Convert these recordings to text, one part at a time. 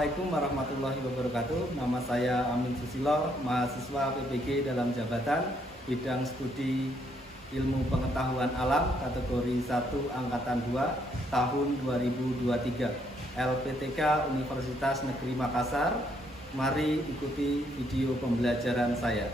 Assalamualaikum warahmatullahi wabarakatuh. Nama saya Amin Susilo, mahasiswa PPG dalam jabatan bidang studi ilmu pengetahuan alam kategori 1 angkatan 2 tahun 2023 LPTK Universitas Negeri Makassar. Mari ikuti video pembelajaran saya.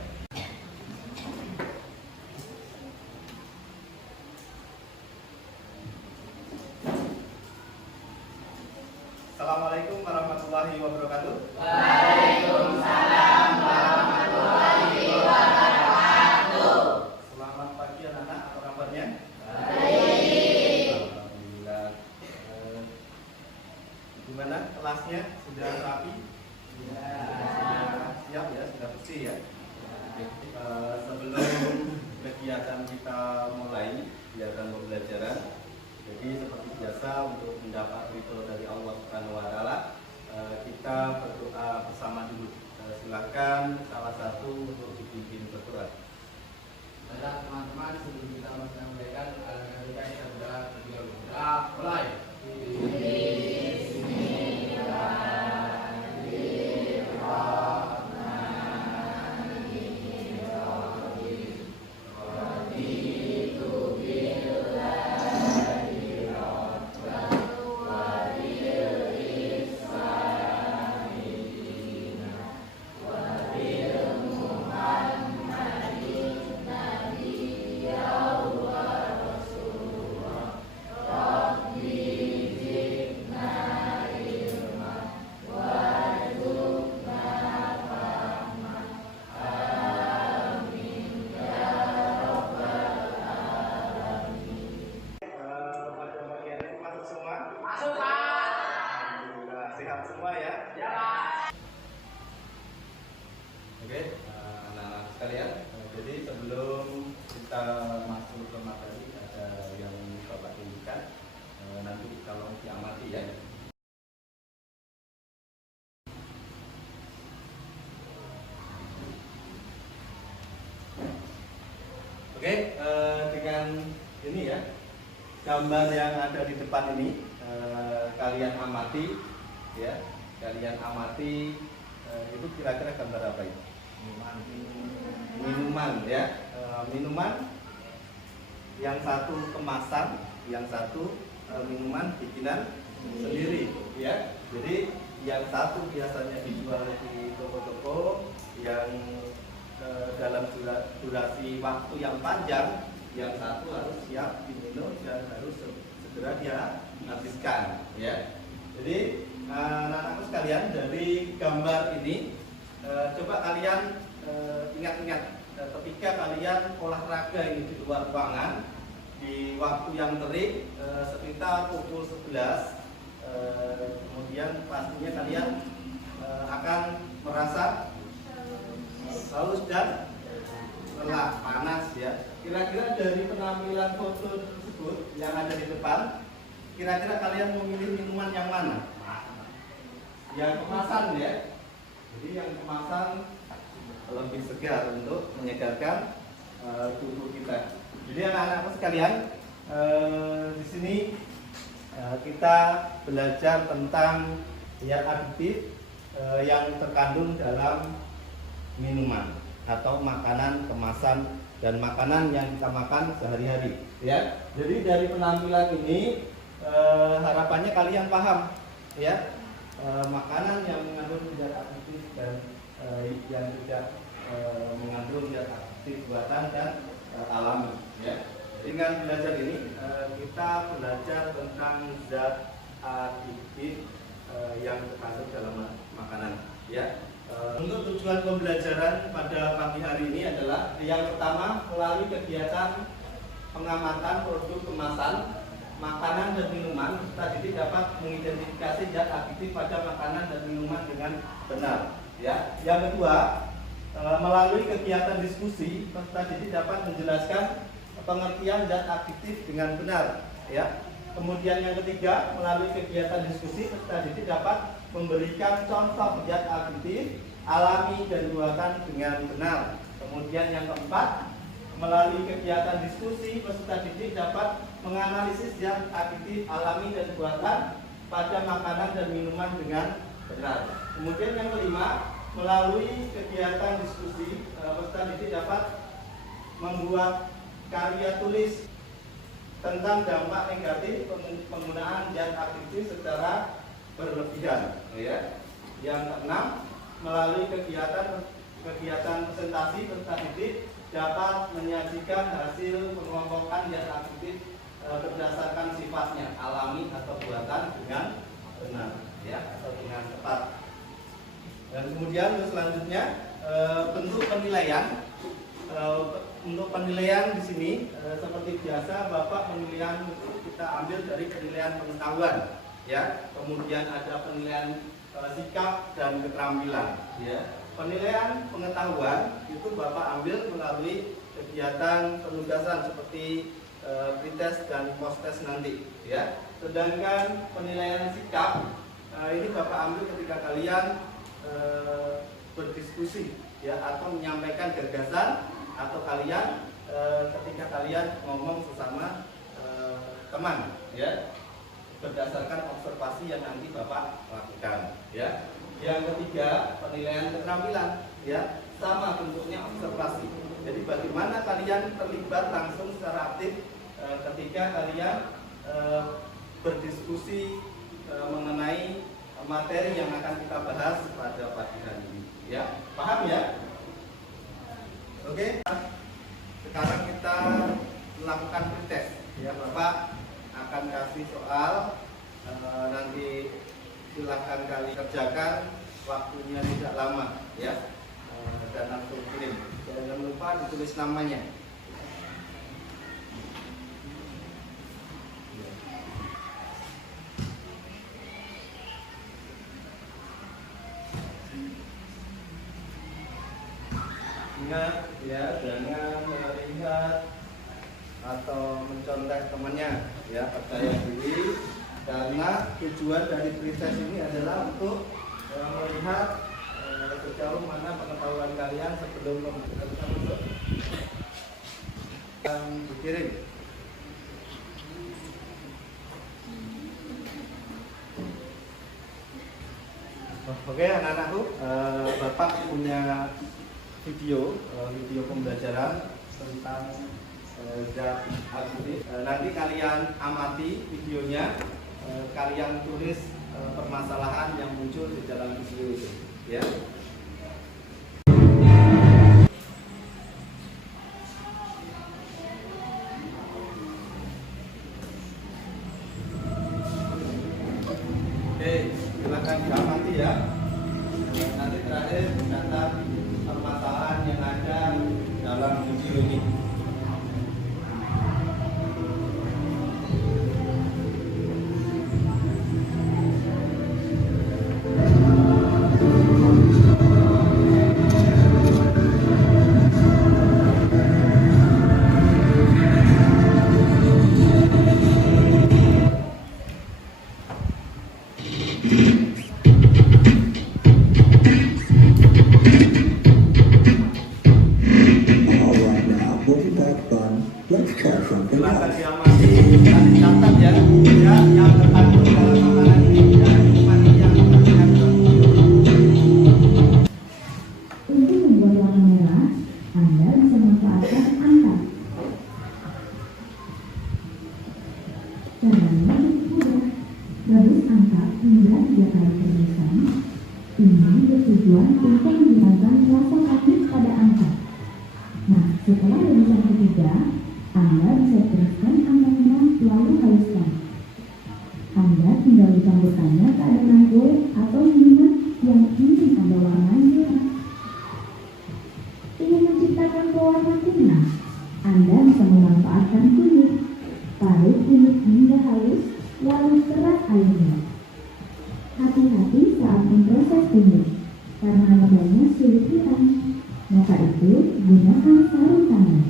Assalamualaikum warahmatullahi wabarakatuh. Waalaikumsalam warahmatullahi wabarakatuh. Selamat pagi anak-anak, apa kabarnya? Baik. Alhamdulillah. Gimana kelasnya? Sudah rapi? Ya. Sudah siap ya? Sudah bersih ya? Sebelum kegiatan kita mulai, kegiatan pembelajaran, jadi seperti biasa untuk mendapat ridho dari Allah Subhanahu wa taala, kita berdoa bersama dulu. Silahkan salah satu untuk dipimpin berdoa. Baiklah teman-teman, sebelum kita menyampaikan alhamdulillah kita sudah berdoa mulai. Masuk Pak. Alhamdulillah, sehat semua ya. Ya Pak. Oke, anak-anak sekalian, jadi sebelum kita masuk ke materi ada yang Bapak tunjukkan, nanti kalau diamati ya. Oke, dengan ini ya, gambar yang ada di depan ini, kalian amati ya, kalian amati, itu kira-kira gambar apa ini? Minuman ya, minuman. Yang satu kemasan, yang satu minuman bikinan sendiri ya. Jadi yang satu biasanya dijual di toko-toko yang dalam durasi waktu yang panjang, yang satu harus siap diminum dan harus segera dia habiskan ya. Jadi anak-anakku sekalian, dari gambar ini coba kalian ingat-ingat ketika kalian olahraga ini di luar ruangan di waktu yang terik, sekitar pukul 11, kemudian pastinya kalian akan merasa haus dan lelah, panas ya. Kira-kira dari penampilan foto tersebut yang ada di depan, kira-kira kalian memilih minuman yang mana? Yang kemasan ya. Jadi yang kemasan lebih segar untuk menyegarkan tubuh kita. Jadi anak-anak sekalian, di sini kita belajar tentang zat aditif yang terkandung dalam minuman atau makanan kemasan dan makanan yang kita makan sehari-hari ya. Jadi dari penampilan ini harapannya kalian paham ya, makanan yang mengandung zat aditif dan yang tidak mengandung zat aktif buatan dan alami ya. Dengan belajar ini kita belajar tentang zat aditif yang terkandung dalam makanan ya. Untuk tujuan pembelajaran pada pagi hari ini adalah yang pertama, melalui kegiatan pengamatan produk kemasan, makanan dan minuman, peserta didik dapat mengidentifikasi zat aditif pada makanan dan minuman dengan benar. Ya. Yang kedua, melalui kegiatan diskusi, peserta didik dapat menjelaskan pengertian zat aditif dengan benar. Ya. Kemudian yang ketiga, melalui kegiatan diskusi, peserta didik dapat memberikan contoh zat aditif alami dan buatan dengan benar. Kemudian yang keempat, melalui kegiatan diskusi, peserta didik dapat menganalisis zat aditif alami dan buatan pada makanan dan minuman dengan benar. Kemudian yang kelima, melalui kegiatan diskusi, peserta didik dapat membuat karya tulis tentang dampak negatif penggunaan zat aktif secara berlebihan. Ya. Yang keenam, melalui kegiatan presentasi, peserta didik dapat menyajikan hasil pengelompokan zat aktif berdasarkan sifatnya alami atau buatan dengan benar, ya, atau dengan tepat. Dan kemudian selanjutnya bentuk penilaian. Untuk penilaian di sini seperti biasa Bapak penilaian kita ambil dari penilaian pengetahuan, ya. Kemudian ada penilaian sikap dan keterampilan, ya. Penilaian pengetahuan itu Bapak ambil melalui kegiatan penugasan seperti pretest dan post-test nanti, ya. Sedangkan penilaian sikap ini Bapak ambil ketika kalian berdiskusi, ya, atau menyampaikan gagasan, atau kalian ketika kalian ngomong sesama teman, ya, berdasarkan observasi yang nanti Bapak lakukan, ya. Yang ketiga, penilaian keterampilan, ya, sama bentuknya observasi. Jadi bagaimana kalian terlibat langsung secara aktif ketika kalian berdiskusi mengenai materi yang akan kita bahas pada pagi hari ini, ya. Paham, ya? Oke. Sekarang kita melakukan pretest, ya. Bapak akan kasih soal, nanti silahkan kali kerjakan, waktunya tidak lama, ya, dan langsung kirim. Jangan lupa ditulis namanya. Ingat, ya, jangan melihat atau mencontek temannya, ya, percaya diri, karena tujuan dari pretest ini adalah untuk melihat sejauh mana pengetahuan kalian sebelum pembukaan yang dikirim. Oke, anak-anakku, Bapak punya video pembelajaran tentang zat aktif. Nanti kalian amati videonya, kalian tulis permasalahan yang muncul di dalam video itu, ya. Oke, silakan diamati, ya. Nanti terakhir mencatat permasalahan yang ada dalam video ini. Silakan diamati dan dicatat, ya, yang terkandung dalam makanan ini, ya, cuma yang terlihat dalam video. Untuk membuat warna merah, Anda bisa memanfaatkan angka. Caranya mudah. Gabus angka hingga 3 kali penulisan. Ini bertujuan untuk menghilangkan rasa takut pada angka. Nah, setelah rumusan ketiga, Anda bisa teruskan angka-angka lalu haluskan. Anda tinggal dicampurkannya ke adonan kue atau minuman yang ingin Anda warnai merah. Ingin menciptakan pewarna kuning, Anda bisa memanfaatkan kunyit. Parut kunyit hingga halus, lalu keras airnya. Hati-hati saat memproses kunyit, karena modalnya sulit hilang. Maka itu, gunakan sarung tangan.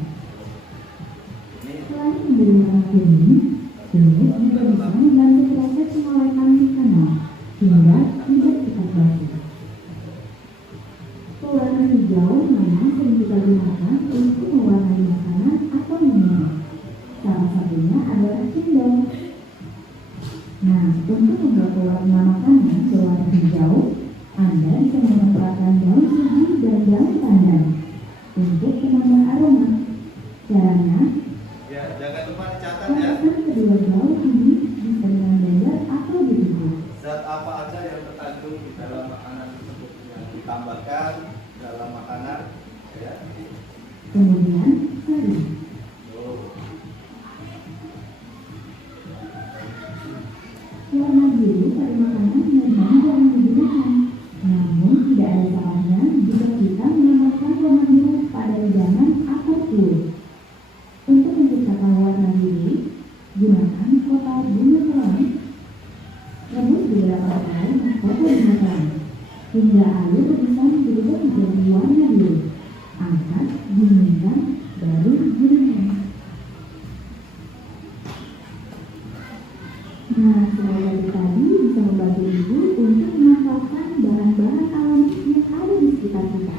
Selain memberi warna kuning, kunyit juga bisa membantu proses pengolahan makanan hingga tidak cepat basi. Pewarna hijau memang sering digunakan untuk mewarnai makanan atau minuman. Salah satunya adalah cendol. Nah, untuk membuat pewarna makanan berwarna hijau, tambahkan daun suji dan daun pandan untuk penambah aroma. Caranya, Ya, jangan lupa dicatat ya. masukkan kedua daun ini bisa dengan blender atau ditutup. Zat apa aja yang terkandung di dalam makanan tersebut yang ditambahkan dalam makanan ya. Kemudian, sari. Oh. Warna biru pada makanan memang jarang digunakan. Namun, tidak ada salahnya jika kita menambahkan warna biru pada hidangan atau kue. Untuk menciptakan warna biru, gunakan kotak bunga telang. Rebus beberapa kali kotak bunga telang hingga air rebusan berubah menjadi warna biru. Angkat, dinginkan, baru giringkan. Nah, selain tadi bisa membantu ibu untuk memanfaatkan bahan-bahan alami yang ada di sekitar kita,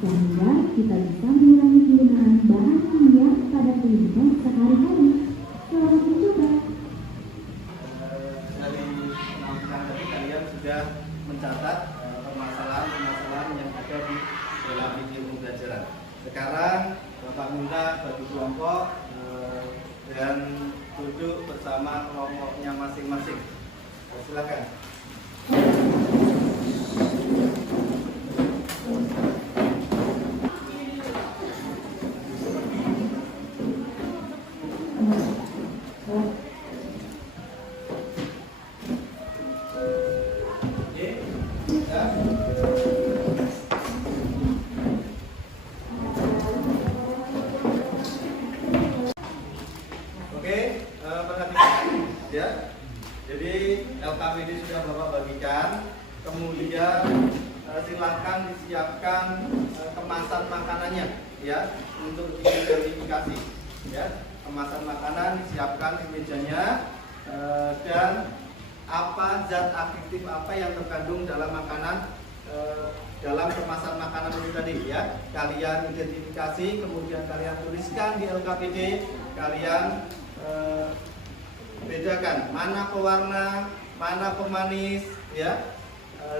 sehingga kita bisa mengurangi penggunaan bahan kimia pada kehidupan sehari-hari. Selamat mencoba. Dari penampilan tadi kalian sudah mencatat permasalahan-permasalahan yang ada di dalam video pembelajaran. Sekarang Bapak minta bagi kelompok dan duduk bersama kelompoknya masing-masing. Silakan. Perhatikan ya. Jadi LKPD sudah Bapak bagikan. Kemudian silakan disiapkan kemasan makanannya ya untuk diidentifikasi ya. Kemasan makanan disiapkan di mejanya dan apa zat aktif apa yang terkandung dalam makanan dalam kemasan makanan itu tadi ya. Kalian identifikasi, kemudian kalian tuliskan di LKPD, kalian bedakan mana pewarna, mana pemanis ya.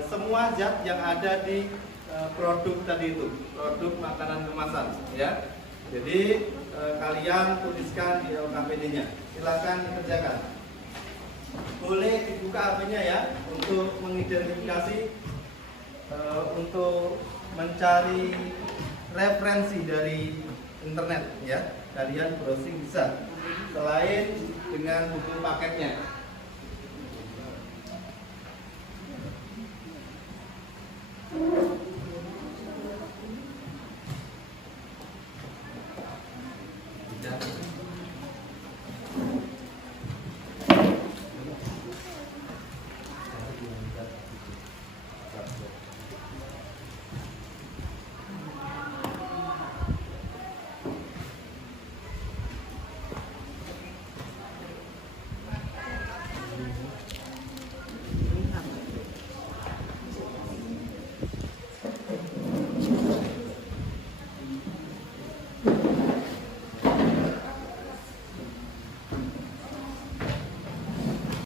Semua zat yang ada di produk tadi itu, produk makanan kemasan ya. Jadi kalian tuliskan di LKPD-nya. Silakan dikerjakan. Boleh dibuka HP-nya ya untuk mengidentifikasi, untuk mencari referensi dari internet ya. Kalian browsing bisa selain dengan buku paketnya.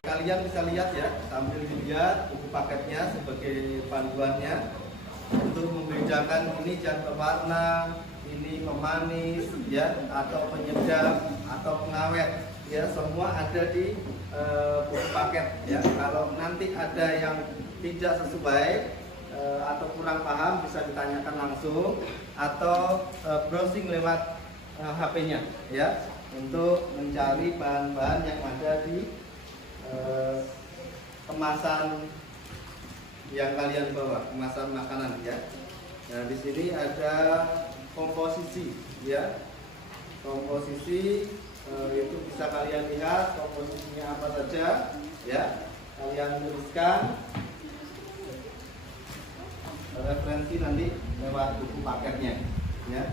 Kalian bisa lihat ya, sambil dilihat buku paketnya sebagai panduannya untuk membedakan ini zat pewarna, ini pemanis ya, atau penyedap atau pengawet ya, semua ada di buku paket ya. Kalau nanti ada yang tidak sesuai atau kurang paham bisa ditanyakan langsung atau browsing lewat HP-nya ya, untuk mencari bahan-bahan yang ada di kemasan yang kalian bawa, kemasan makanan ya. Nah, di sini ada komposisi ya. Komposisi itu bisa kalian lihat komposisinya apa saja ya. Kalian tuliskan referensi nanti lewat buku paketnya ya.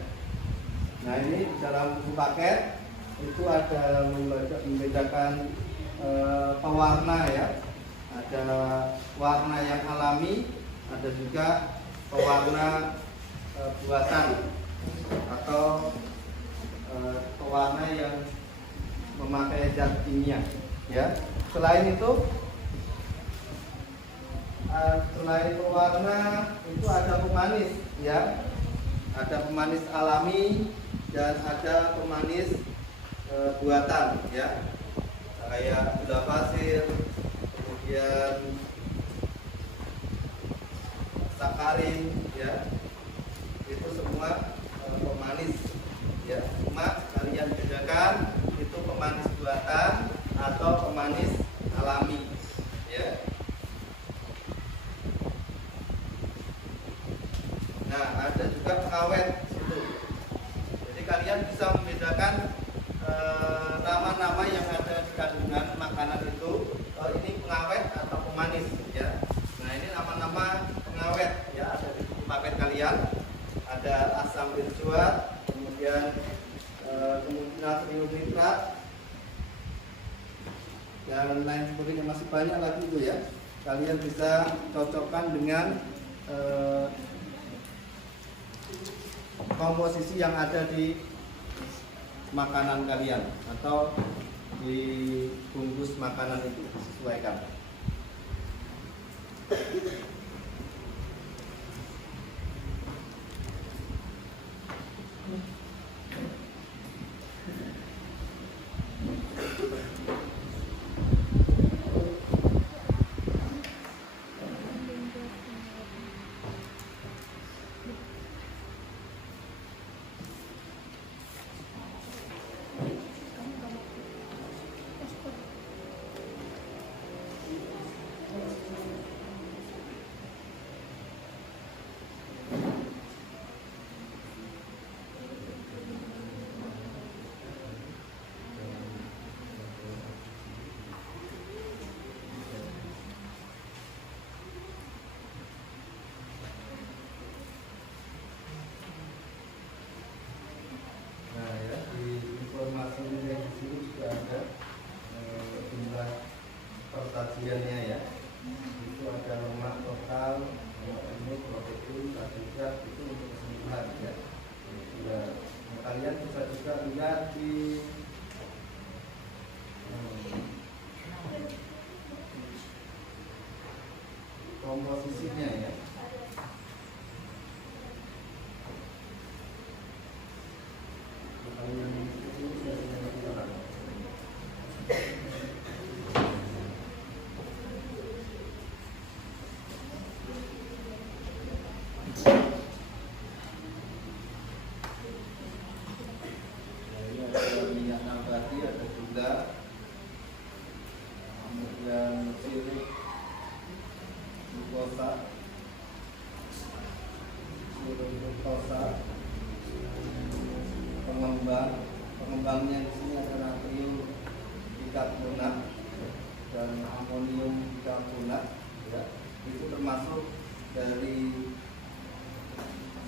Nah, ini di dalam buku paket itu ada membedakan pewarna ya, ada warna yang alami, ada juga pewarna buatan atau pewarna yang memakai zat kimia ya. Selain itu selain pewarna itu ada pemanis ya. Ada pemanis alami dan ada pemanis buatan ya. Kayak gula pasir, kemudian sakarin ya. Itu semua pemanis ya. Cuma kalian bedakan itu pemanis buatan atau pemanis alami ya. Nah, ada juga pengawet situ. Jadi kalian bisa membedakan nama-nama yang ada di kandungan makanan itu, ini pengawet atau pemanis ya. Nah, ini nama-nama pengawet ya, ada di buku paket kalian. Ada asam benzoat, kemudian natrium nitrat, dan lain sebagainya, masih banyak lagi itu ya. Kalian bisa cocokkan dengan komposisi yang ada di makanan kalian atau di bungkus makanan itu, sesuaikan. Sajiannya ya, itu ada lemak total, lemak jenuh, protein, karbohidrat, itu untuk kesembuhan ya. Nah, kalian bisa juga lihat di komposisinya ya. Pengembangnya di sini ada natrium bikarbonat dan amonium bikarbonat ya. Itu termasuk dari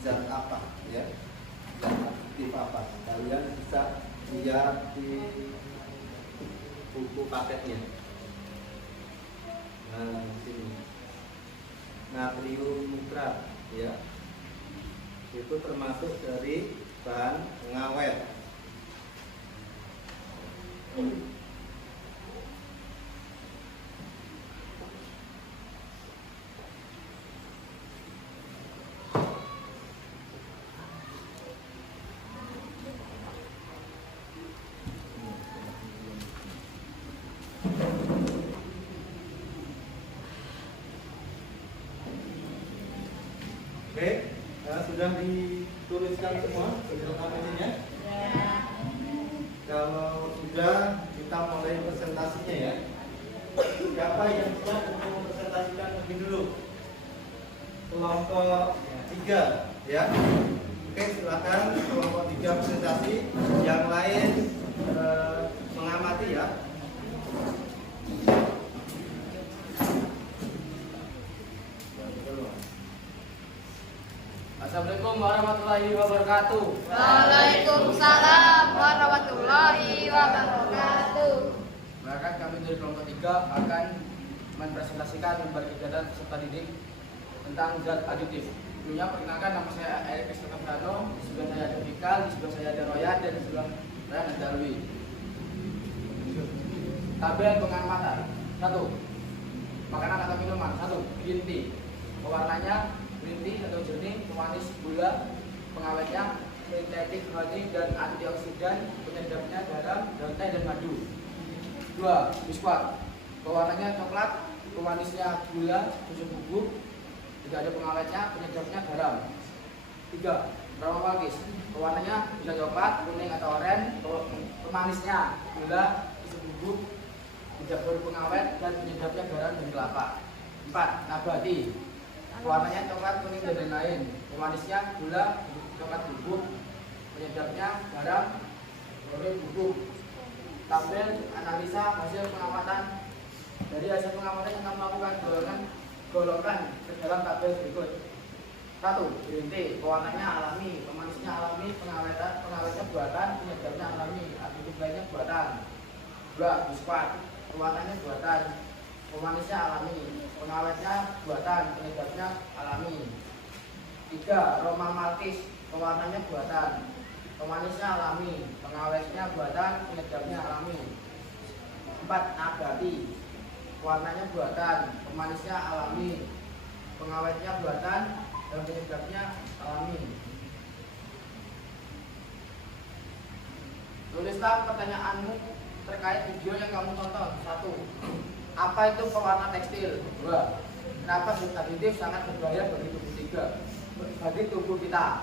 zat apa ya, zat aktif apa, kalian bisa lihat di buku paketnya. Nah, di sini natrium nitrat ya, itu termasuk dari bahan pengawet. Oke, sudah dituliskan semua dokumennya? Ya. Kalau sudah, kita mulai presentasinya ya. Siapa yang siap untuk mempresentasikan lebih dulu? Kelompok 3 ya. Oke, silakan kelompok 3 presentasi. Yang lain mengamati ya. Assalamualaikum warahmatullahi wabarakatuh. Waalaikumsalam warahmatullahi wabarakatuh. Maka kami dari kelompok 3 akan mempresentasikan membagi data peserta didik tentang zat aditif. Sebelumnya perkenalkan, nama saya Erik Kristofanto, di sebelah saya ada Fikal, di sebelah saya ada Royan, dan di sebelah saya ada Darwi. Tabel pengamatan 1. makanan atau minuman. 1. Green tea. Pewarnanya green tea atau jernih, pemanis gula, pengawetnya synthetic honey dan antioksidan, penyedapnya garam, daun teh dan madu. 2. Biskuit. Pewarnanya coklat, pemanisnya gula, susu bubuk, tidak ada pengawetnya, penyedapnya garam. 3. Aroma pakis. Pewarnanya bisa coklat, kuning atau oranye, pemanisnya gula, susu bubuk, tidak berpengawet dan penyedapnya garam dan kelapa. 4. Nabati. Warnanya coklat, kuning dan lain-lain. Pemanisnya gula, coklat bubuk, penyedapnya garam, goreng bubuk. Tabel analisa hasil pengamatan. Dari hasil pengamatan yang kami lakukan golongkan ke dalam tabel berikut. 1. Green tea. Pewarnanya alami, pemanisnya alami, pengawetnya buatan, penyedapnya alami, aditif lainnya buatan. 2. Biskuit. Pewarnanya buatan, pemanisnya alami, pengawetnya buatan, penyedapnya alami. 3. Aroma maltis. Pewarnanya buatan, pemanisnya alami, pengawetnya buatan, penyedapnya alami. 4. Nabati. Warnanya buatan, pemanisnya alami, pengawetnya buatan, dan penyedapnya alami. Tulislah pertanyaanmu terkait video yang kamu tonton. 1. Apa itu pewarna tekstil? 2. Kenapa zat aditif sangat berbahaya bagi tubuh kita?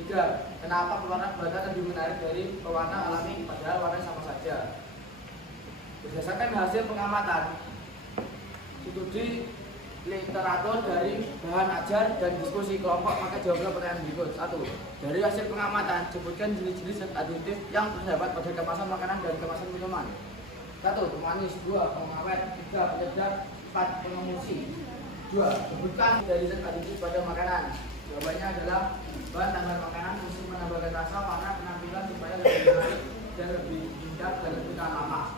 3. Kenapa pewarna buatan lebih menarik dari pewarna alami padahal warnanya sama saja? Berdasarkan hasil pengamatan, studi literatur dari bahan ajar dan diskusi kelompok, maka jawablah pertanyaan berikut. 1. Dari hasil pengamatan, sebutkan jenis-jenis zat aditif yang terdapat pada kemasan makanan dan kemasan minuman. 1. Pemanis. 2. Pengawet. 3. Penyedap. 4. Pengemulsi. 2. Sebutkan dari zat aditif pada makanan. Jawabannya adalah bahan tambahan makanan, fungsi menambahkan rasa, warna, penampilan supaya lebih menarik dan lebih indah dan lebih tahan lama.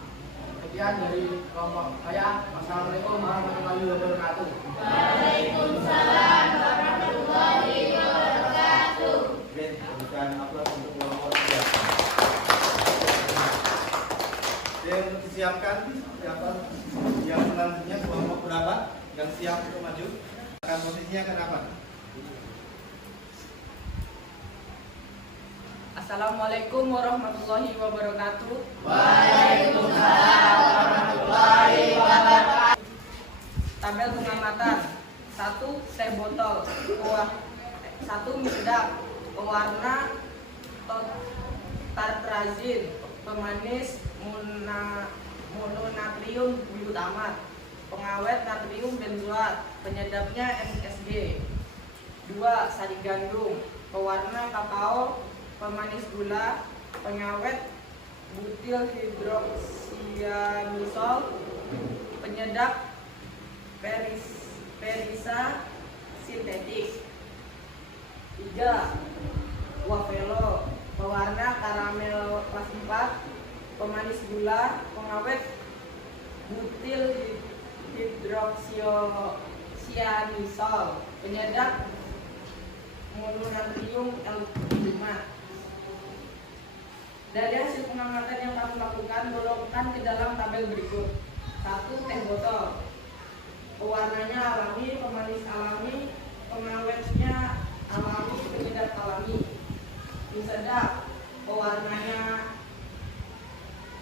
Sekian dari kelompok saya. Wassalamualaikum warahmatullahi wabarakatuh. Waalaikumsalam warahmatullahi wabarakatuh. Oke, berikan aplaus untuk kelompok 3. Yang disiapkan siapa? Yang selanjutnya kelompok berapa? Yang siap untuk maju? Akan posisinya kenapa? Assalamualaikum warahmatullahi wabarakatuh. Waalaikumsalam warahmatullahi wabarakatuh. Tabel pengamatan. 1. Teh botol. 1. Mie sedap. Pewarna tartrazin. Pemanis mononatrium glutamat. Pengawet natrium benzoat. Penyedapnya MSG. 2. Sari gandum. Pewarna kakao. Pemanis gula, pengawet butil hidroksianisol, penyedap perisa sintetik. 3. Wafelo, pewarna karamel kelas 4, pemanis gula, pengawet butil hidroksianisol, penyedap mononatrium L5. Dari hasil pengamatan yang kami lakukan, golongkan ke dalam tabel berikut. 1. Teh botol. Pewarnanya alami, pemanis alami, pengawetnya alami, penyedap alami. Mie sedap. Pewarnanya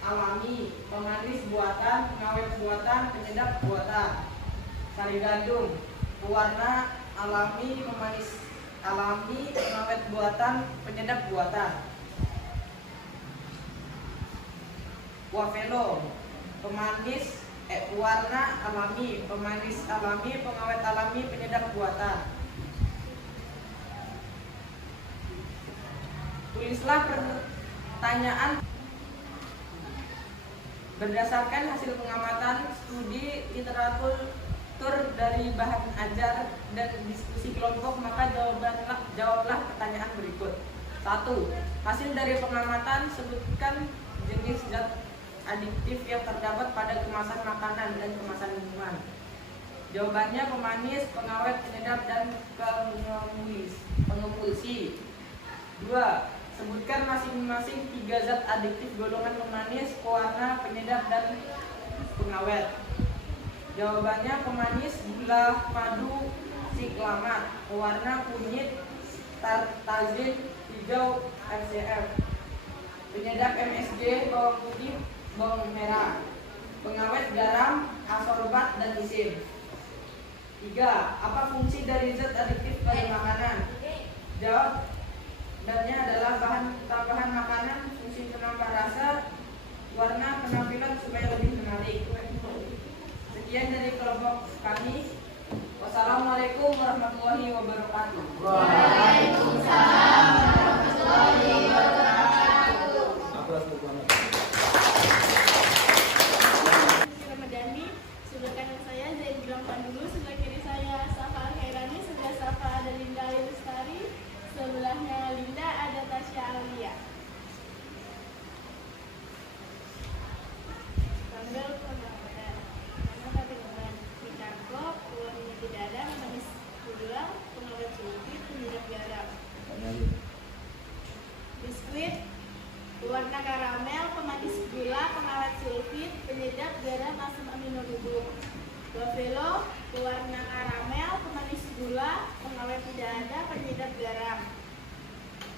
alami, pemanis buatan, pengawet buatan, penyedap buatan. Sari gandum. Pewarna alami, pemanis alami, pengawet buatan, penyedap buatan. Wafelo, warna alami, pemanis alami, pengawet alami, penyedap buatan. Tulislah pertanyaan berdasarkan hasil pengamatan, studi literatur dari bahan ajar dan diskusi kelompok, maka jawablah pertanyaan berikut. 1. Hasil dari pengamatan, sebutkan jenis zat aditif yang terdapat pada kemasan makanan dan kemasan minuman. Jawabannya pemanis, pengawet, penyedap, dan pengemulsi. 2. Sebutkan masing-masing 3 zat aditif golongan pemanis, pewarna, penyedap, dan pengawet. Jawabannya pemanis gula madu siklamat, pewarna kunyit tartazin hijau FCF, penyedap MSG bawang putih bawang merah, pengawet garam asorbat dan isin. 3. Apa fungsi dari zat adiktif pada makanan? Jawab dannya adalah bahan tambahan makanan, fungsi penambah rasa, warna, penampilan supaya lebih menarik. Sekian dari kelompok kami. Wassalamualaikum warahmatullahi wabarakatuh. Waalaikumsalam warahmatullahi wabarakatuh. Ramadhani, sebelah kanan saya Zain Gilang Pandulu, sebelah kiri saya Safa Khairani, sebelah Safa ada Linda Lestari, sebelahnya Linda ada Tasya Aulia. Tanggal pengamatan, nama kategori Chicago, pewarna tidak ada, manis gula, pengawet sulfit, penyedap garam. Biskuit, pewarna karamel, pemanis gula, pengawet sulfit, penyedap garam, asam amino bubuk. Buffalo, pewarna karamel, pemanis gula, pengawet tidak ada, penyedap garam.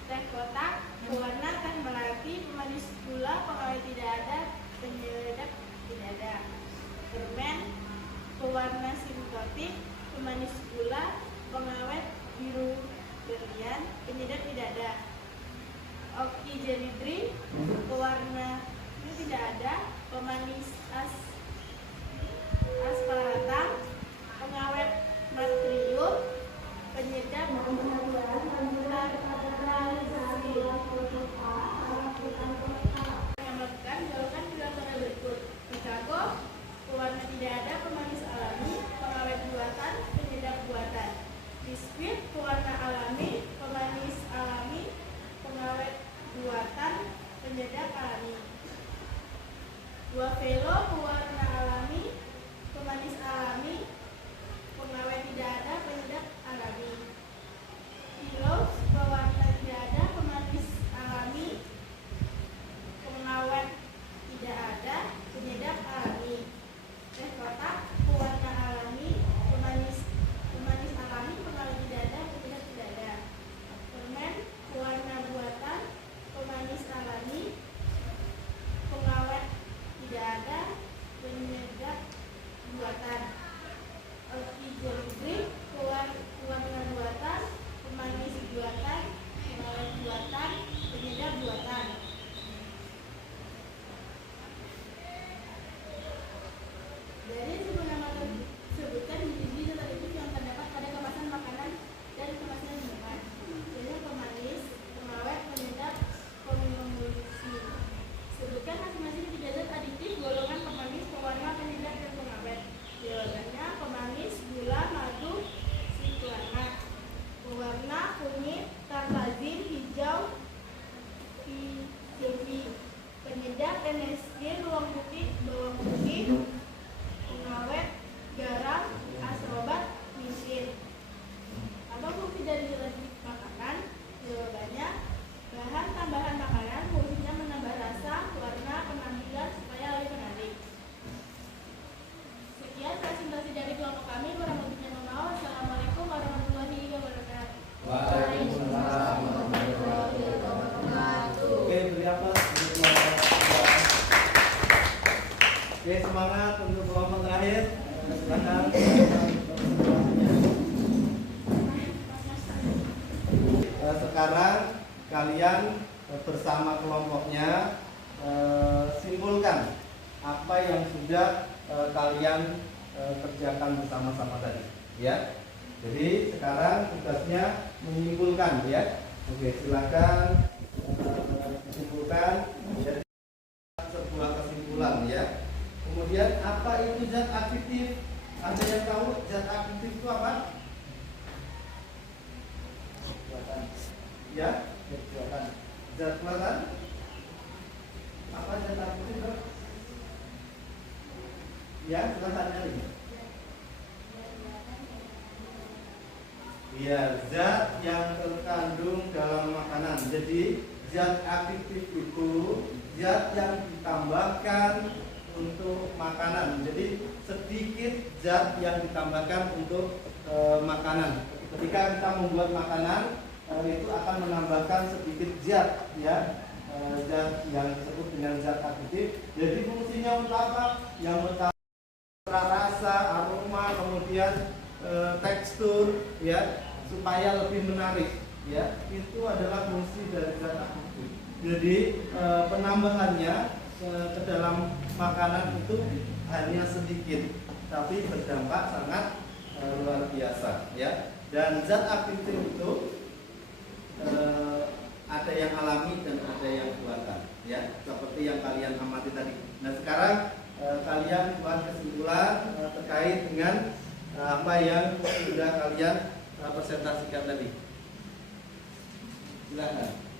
Teh kotak, pewarna teh melati, pemanis gula, pengawet tidak ada, penyedap tidak ada. Permen, pewarna sintetik, pemanis gula, pengawet biru berlian, penyedap tidak ada. Oki Jelly Drink, pewarna ini tidak ada, pemanis aspartam, pengawet natrium, penyedap mengamalkan jawaban dilakukan berikut. Chicago, pewarna tidak ada, pemanis alami, pengawet buatan, penyedap buatan. Biskuit, pewarna alami, pemanis alami, pengawet buatan, penyedap alami. Buffalo, pewarna alami, pemanis alami, pengawet tidak ada, penyedap alami. Pillows, pewarna tidak ada, pemanis alami, pengawet tidak ada, penyedap alami. Teh kotak, pewarna alami, pemanis alami, pengawet tidak ada, penyedap tidak ada. Permen, pewarna buatan, pemanis alami, pengawet tidak ada, penyedap buatan. Oki Jelly Drink, pewarna buatan, pemanis buatan, pengawet buatan, penyedap buatan. Dari sepuluh nama tersebutkan gizi zat adiktif yang terdapat pada kemasan makanan dan kemasan minuman. Yaitu pemanis, pengawet, penyedap, pemulsi. Sebutkan masing-masing 3 zat adiktif golongan pemanis, pewarna, penyedap, dan pengawet. Jawabannya pemanis gula madu siklamat, pewarna kunyit tartazin hijau hijau, penyedap MSG bawang putih, pengawet garam asrobat misin. Apa fungsi dari zat makanan? Jawabannya bahan tambahan makanan, fungsinya menambah rasa, warna, penampilan supaya lebih menarik. Sekian presentasi dari kelompok kami. Kurang lebihnya mohon maaf. Assalamualaikum warahmatullahi wabarakatuh. Waalaikumsalam warahmatullahi wabarakatuh. Oke, beri apa? Oke, semangat untuk kelompok terakhir. Silakan. Sekarang kalian bersama kelompoknya simpulkan apa yang sudah kalian kerjakan bersama-sama tadi, ya. Jadi sekarang tugasnya menyimpulkan, ya. Oke, silakan disimpulkan jadi sebuah kesimpulan, ya. Kemudian apa itu zat aktif? Ada yang tahu zat aktif itu apa? Ya, zat buatan. Apa zat aktif itu? Ya, silakan cari. Ya, zat yang terkandung dalam makanan. Jadi zat aktif itu zat yang ditambahkan untuk makanan. Jadi sedikit zat yang ditambahkan untuk makanan. Ketika kita membuat makanan itu akan menambahkan sedikit zat ya, zat yang disebut dengan zat aditif. Jadi fungsinya untuk apa? Yang pertama rasa, aroma, kemudian tekstur ya, supaya lebih menarik ya. Itu adalah fungsi dari zat aditif. Jadi penambahannya ke dalam makanan itu hanya sedikit, tapi berdampak sangat luar biasa ya. Dan zat aktif itu ada yang alami dan ada yang buatan ya, seperti yang kalian amati tadi. Nah sekarang kalian buat kesimpulan terkait dengan apa yang sudah kalian presentasikan tadi. Silakan.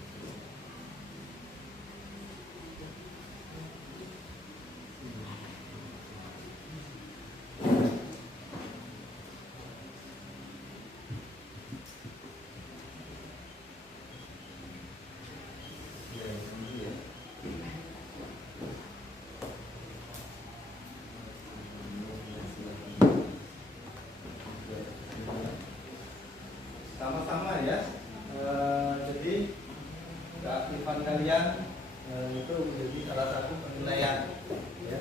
Sama-sama ya. Jadi keaktifan kalian itu menjadi salah satu penilaian ya.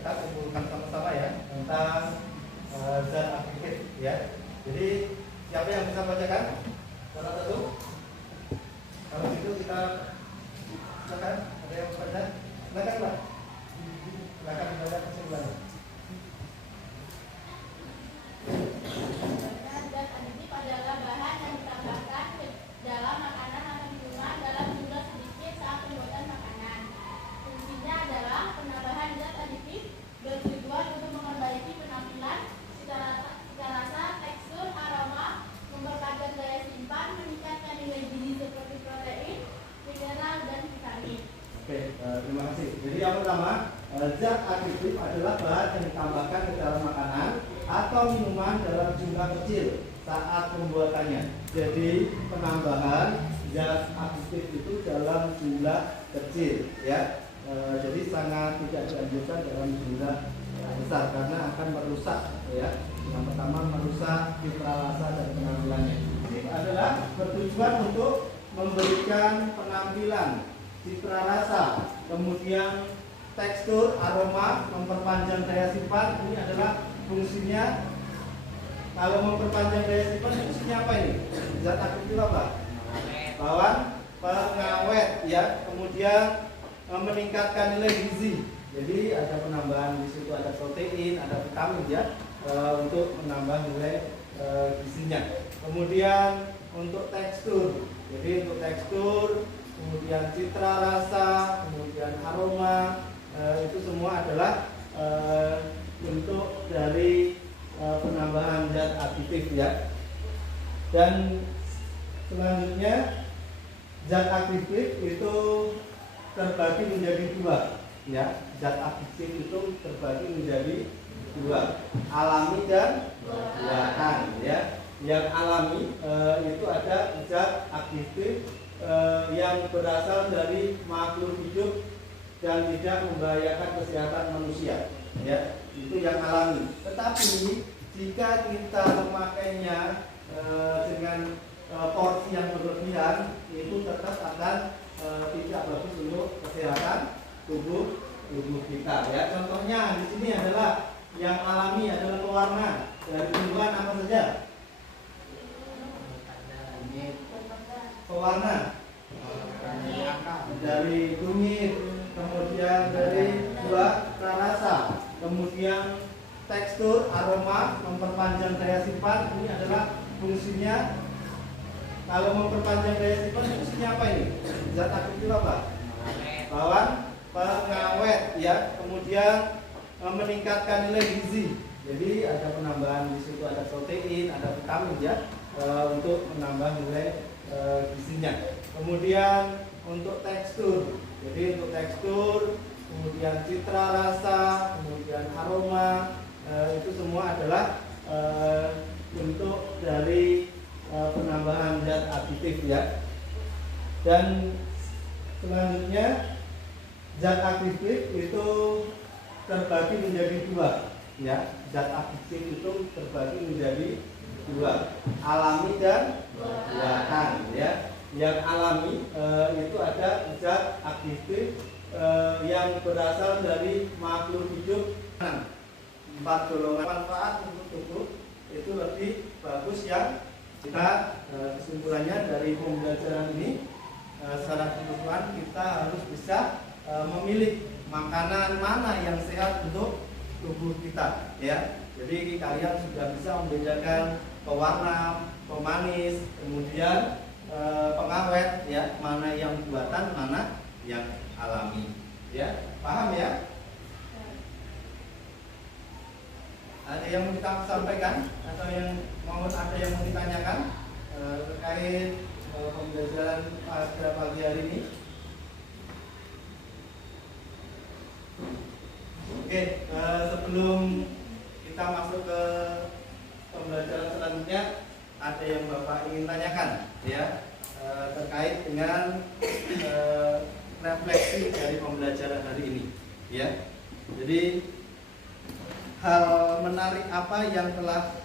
Kita kumpulkan sama-sama ya tentang zat aktif ya. Jadi siapa yang bisa bacakan? Salah satu. Kalau gitu kita silakan. Ada yang baca? Silakan Pak. Silakan baca kesimpulannya. Zat aditif adalah bahan yang ditambahkan ke dalam makanan atau minuman dalam jumlah sedikit saat pembuatan makanan. Fungsinya adalah penambahan zat aditif bertujuan untuk memperbaiki penampilan, cita rasa, tekstur, aroma, memperpanjang daya simpan, meningkatkan nilai gizi seperti protein, mineral, dan vitamin. Oke, terima kasih. Jadi yang pertama, zat aditif adalah bahan yang ditambahkan ke dalam makanan atau minuman dalam jumlah kecil saat pembuatannya. Jadi penambahan zat aditif itu dalam jumlah kecil ya. Jadi sangat tidak dianjurkan dalam jumlah besar karena akan merusak ya. Yang pertama merusak citra rasa dan penampilannya. Ini adalah bertujuan untuk memberikan penampilan, citra rasa, kemudian tekstur, aroma, memperpanjang daya simpan. Ini adalah fungsinya. Kalau memperpanjang daya simpan fungsinya apa ini? Zat aktif itu apa? Bawang pengawet ya. Kemudian meningkatkan nilai gizi. Jadi ada penambahan di situ, ada protein, ada vitamin ya, untuk menambah nilai gizinya. Kemudian untuk tekstur. Jadi untuk tekstur, kemudian citra rasa, kemudian aroma, itu semua adalah bentuk dari penambahan zat aditif ya. Dan selanjutnya zat aditif itu terbagi menjadi dua ya. Zat aditif itu terbagi menjadi dua, alami dan buatan ya. Yang alami itu ada zat aditif yang berasal dari makhluk hidup dan tidak membahayakan kesehatan manusia ya, itu yang alami. Tetapi jika kita memakainya dengan porsi yang berlebihan, itu tetap akan tidak bagus untuk kesehatan tubuh kita ya. Contohnya di sini adalah yang alami adalah pewarna dari tumbuhan apa saja? fungsinya kalau memperpanjang daya simpan fungsinya apa ini? Zat aktif apa? Lawan pengawet ya. Kemudian meningkatkan nilai gizi. Jadi ada penambahan di situ, ada protein, ada vitamin ya, untuk menambah nilai gizinya. Kemudian untuk tekstur. Jadi untuk tekstur, kemudian citra rasa, kemudian aroma, itu semua adalah bentuk dari penambahan zat aditif ya. Dan selanjutnya zat aditif itu terbagi menjadi dua ya. Zat aditif itu terbagi menjadi dua, alami dan buatan ya. Yang alami itu ada zat aditif yang berasal dari makhluk hidup. 4 golongan manfaat untuk tubuh itu lebih bagus yang kita kesimpulannya dari pembelajaran ini secara keseluruhan kita harus bisa memilih makanan mana yang sehat untuk tubuh kita ya. Jadi kalian sudah bisa membedakan pewarna, pemanis, kemudian pengawet ya, mana yang buatan, mana yang alami ya. Paham ya? Ada yang mau kita sampaikan atau yang ada yang mau ditanyakan terkait pembelajaran pada pagi hari ini? Oke, sebelum kita masuk ke pembelajaran selanjutnya, ada yang Bapak ingin tanyakan ya, terkait dengan refleksi dari pembelajaran hari ini ya. Jadi hal menarik apa yang telah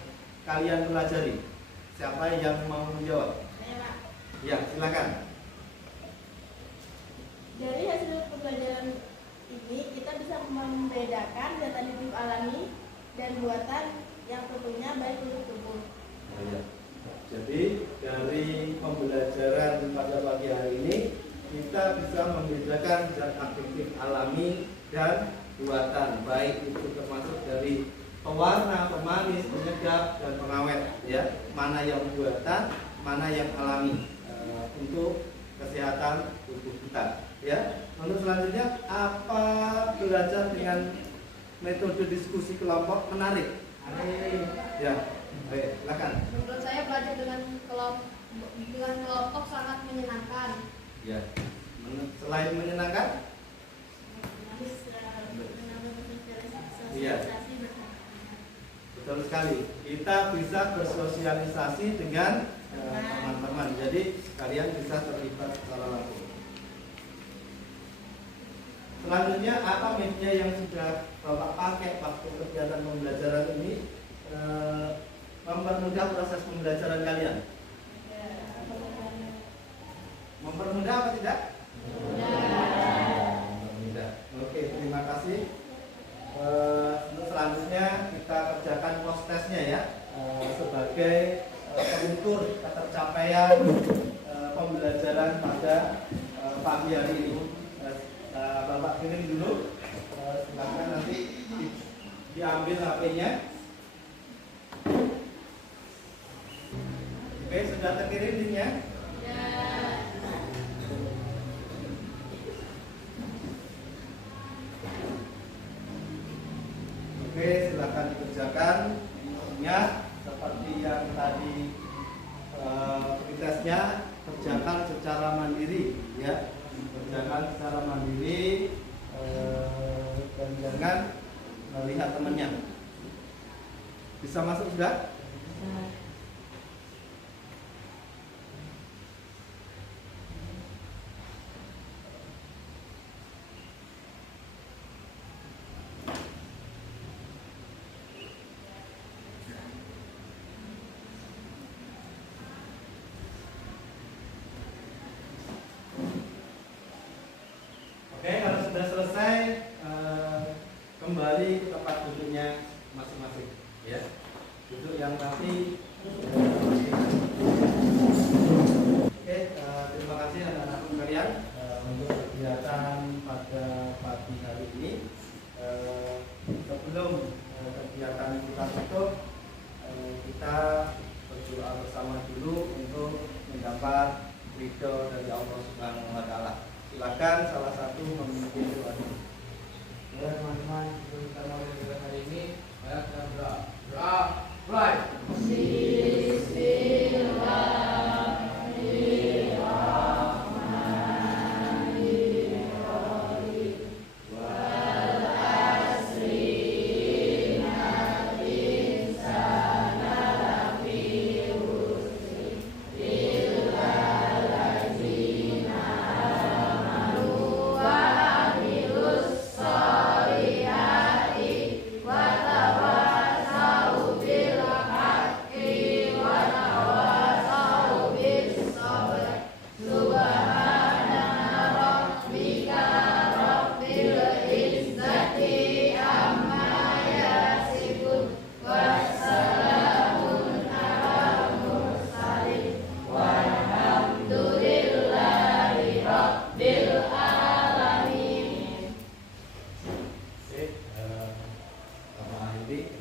kalian pelajari? Siapa yang mau menjawab? Saya, Pak. Ya, silakan. Dari hasil pembelajaran ini kita bisa membedakan zat aditif alami dan buatan yang tentunya baik untuk tubuh. Ya. Jadi dari pembelajaran pada pagi hari ini kita bisa membedakan zat aktif alami dan buatan, baik itu termasuk dari pewarna, pemanis, penyedap dan pengawet ya. Mana yang buatan, mana yang alami untuk kesehatan tubuh kita ya. Lalu selanjutnya, apa belajar dengan metode diskusi kelompok menarik? Ya, baik, silakan. Menurut saya belajar dengan kelompok sangat menyenangkan. Ya, selain menyenangkan, iya, betul sekali. Kita bisa bersosialisasi dengan teman-teman. Jadi kalian bisa terlibat secara langsung. Selanjutnya, apa media yang sudah Bapak pakai waktu kegiatan pembelajaran ini mempermudah proses pembelajaran kalian? Mempermudah apa tidak? Mempermudah. Oke, terima kasih. Selanjutnya kita kerjakan post testnya ya, sebagai pengukur ketercapaian pembelajaran pada pagi hari ini. Bapak kirim dulu, silakan nanti diambil HP-nya. Oke, sudah terkirim linknya? Oke, silakan dikerjakan. Ya, seperti yang tadi tesnya, kerjakan secara mandiri ya. Kerjakan secara mandiri dan jangan melihat temannya. Bisa masuk sudah? Oke, kalau sudah selesai, kembali ke tempat duduknya masing-masing ya. Duduk yang pasti mendapat ridho dari Allah Subhanahu wa taala. Silakan salah satu memimpin doa. Ya teman-teman, sebelum kita mulai dengan hari ini, mari kita berdoa. Mulai. Ini